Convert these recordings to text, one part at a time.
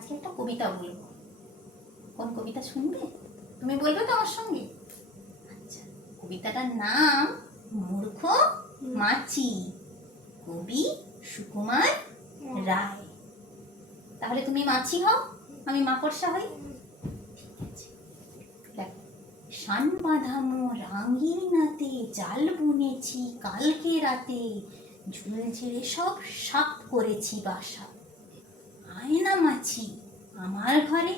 আজকে একটা কবিতা বলবো। কোন কবিতা শুনবে? তুমি বলবে তো আমার সঙ্গে? আচ্ছা, কবিতাটার নাম মূর্খ মাছি, কবি সুকুমার রায়। তাহলে তুমি মাছি হও, আমি মাকড়সা হই। ঠিক আছে, দেখো। শান বাঁধামো রাঙিনাতে, জাল বুনেছি কালকে রাতে, ঝুল ঝেড়ে সব সাপ করেছি বাসা। আয় না মাছি আমার ঘরে,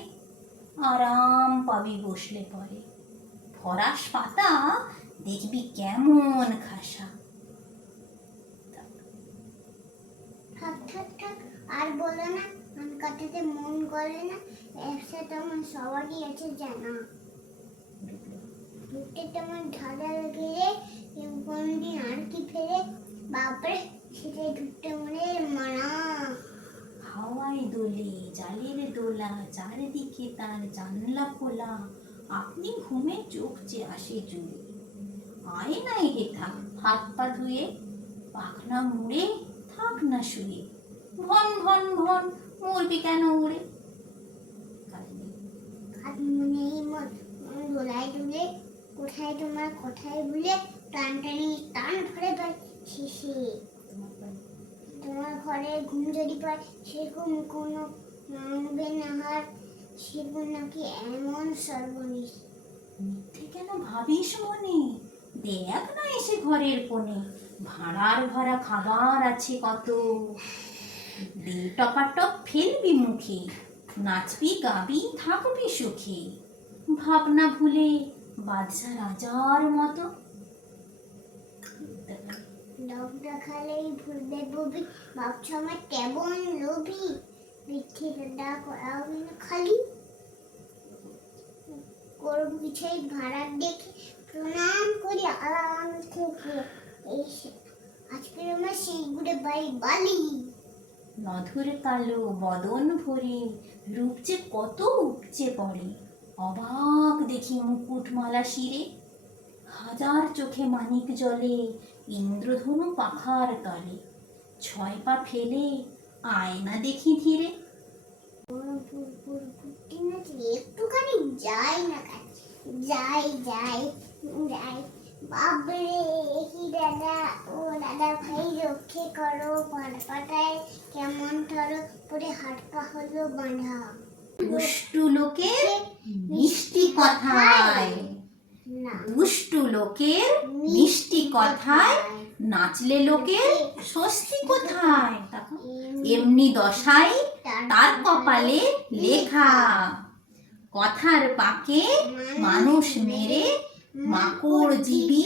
আরাম পাবি বসলে পরে। ফরাস পাতা দেখবি কেমন খাসা। থাক থাক থাক, আর বলো না, আম কাটাতে মন করে না। একসাথে আমার সবারই আছে জানা। ঢুকতে তোমার ধাঁধার ঘিরে, কোনদিন আর কি ফেরে। বাপরে, সেটাই ঢুকতে মনে মানা। হাওয়ায় দোলে জালের দোলা, চারিদিকে তার জানলা খোলা, আপনি ঘুমে চোখ যে আসে জুড়ে। আয় নাই হে থাক হাত পা ধুয়ে, পাখনা মুড়ে থাক না শুয়ে। ভন ভন ভন মরবি কেন উড়ে। হাত মনে মন দোলায় দুলে, কোথায় তোমার কোথায় ভুলে, টান টানি টান ধরে পায় শেষে। তোমার ঘরে ঘুম যদি পায়, সেরকম কোনো মানবে না হার। সেরকম নাকি এমন সর্বনিশ। মিথ্যে কেন ভাবিস মনে, দেখ না এসে ঘরের কোণে। ভাঁড়ার ভরা খাবার আছে কত, দে টপাটপ ফেলবি মুখে। নাচবি গাবি থাকবি সুখে, ভাবনা ভুলে বাদশা রাজার মতো। লোভ দেখালেই ভুলবে ববি, ভাবছ আমার কেমন লোভী। বৃদ্ধির ডাক করাবি না খালি, করব কিছুই ভাড়ার দেখে, প্রণাম করি আরাম থেকে। এই আজকের আমার সেই গুড়ে বাড়ি বালি। নধুর কালো বদন ভরে, রূপ যে কত উপচে পড়ে। অবাক দেখি মুকুটমালা শিরে, হাজার চোখে মানিক জলে, ইন্দ্রধনু পাখার তলে। ছয় পা ফেলে আয়না দেখি ধীরে। একটুখানি যাই না কাছে, যাই যাই যাই। বাবরে, কি দাদা ও দাদা ভাই, রক্ষে করো পাটায় কেমন ধরো পরে হাত পা হলো বাঁধা। দুষ্টু লোকের মিষ্টি কথায়, না, দুষ্টু লোকের মিষ্টি কথায়, নাচলে লোকের স্বস্তি কোথায়। দেখো, এমনি দশাই তার কপালে লেখা। কথার পাকে মানুষ মেরে, মাকড় জীবী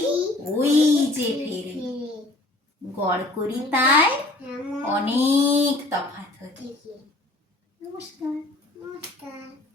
ওই যে ফেরে। গড় করি তাই অনেক তফাৎ হতে। নমস্কার। নমস্কার। নমস্কার।